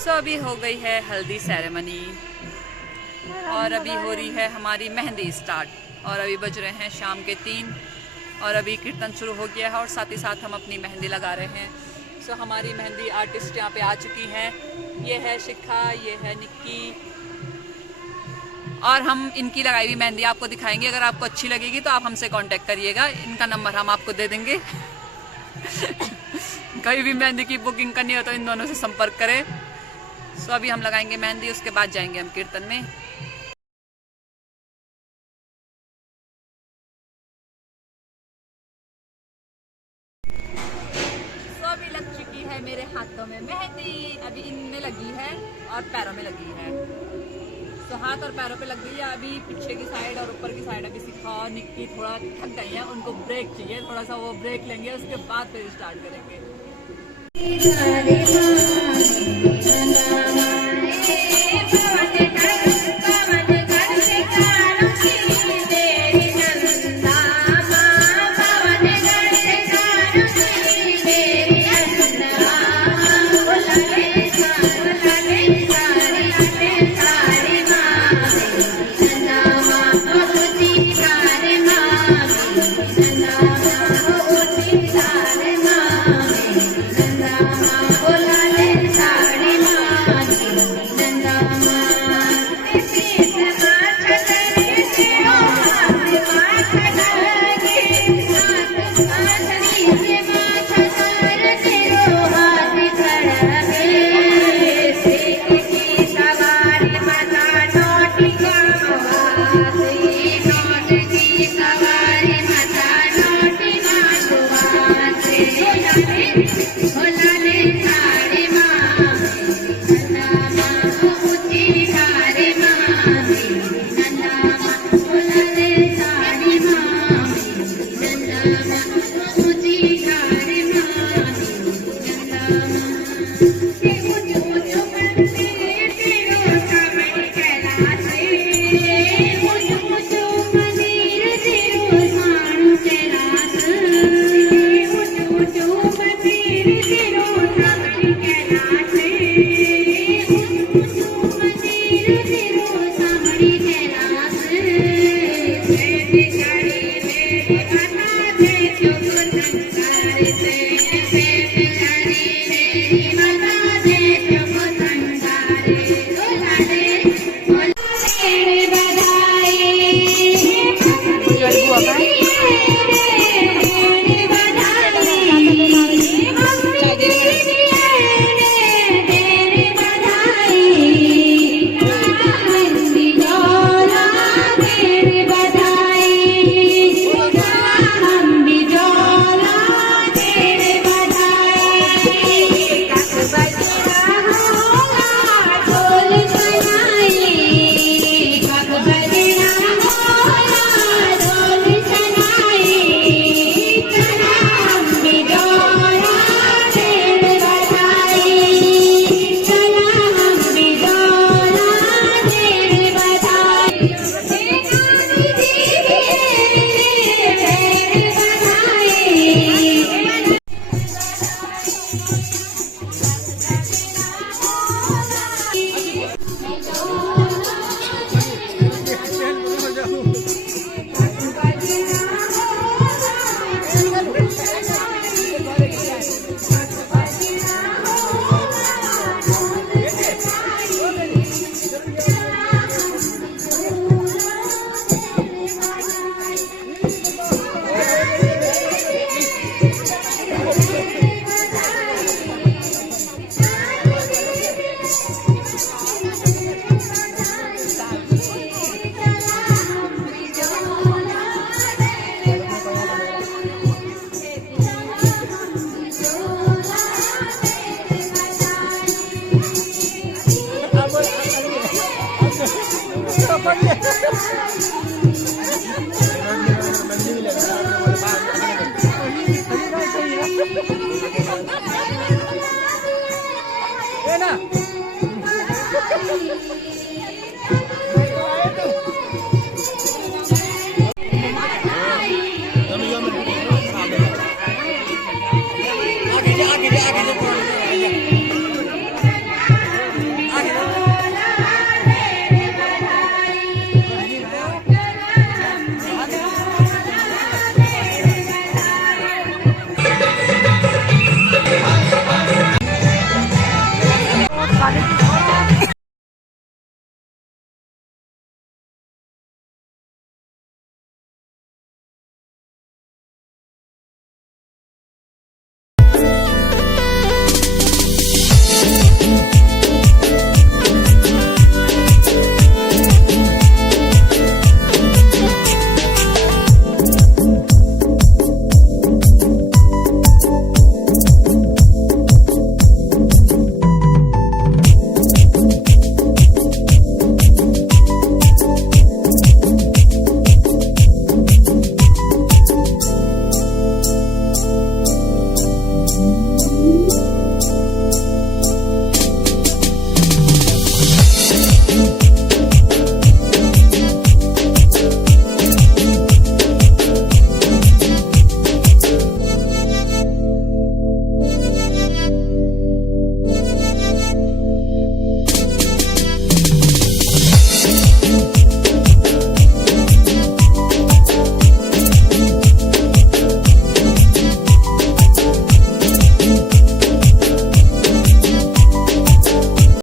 सो अभी हो गई है हल्दी सेरेमनी और अभी हो रही है हमारी मेहंदी स्टार्ट और अभी बज रहे हैं शाम के 3 और अभी कीर्तन शुरू हो गया है और साथ ही साथ हम अपनी मेहंदी लगा रहे हैं। सो हमारी मेहंदी आर्टिस्ट यहाँ पे आ चुकी हैं। ये है शिखा, ये है निक्की और हम इनकी लगाई हुई मेहंदी आपको दिखाएंगे। अगर आपको अच्छी लगेगी तो आप हमसे कांटेक्ट करिएगा, इनका नंबर हम आपको दे देंगे। कहीं भी मेहंदी की बुकिंग करनी हो तो इन दोनों से संपर्क करें। सो अभी हम लगाएंगे मेहंदी, उसके बाद जाएंगे हम कीर्तन में। सो अभी लग चुकी है मेरे हाथों में मेहंदी, अभी इनमें लगी है और पैरों में लगी है। तो हाथ और पैरों पे लग गई है, अभी पीछे की साइड और ऊपर की साइड अभी शिखा और निक्की थोड़ा थक गई हैं, उनको ब्रेक चाहिए, थोड़ा सा वो ब्रेक लेंगे, उसके बाद फिर स्टार्ट करेंगे। आगे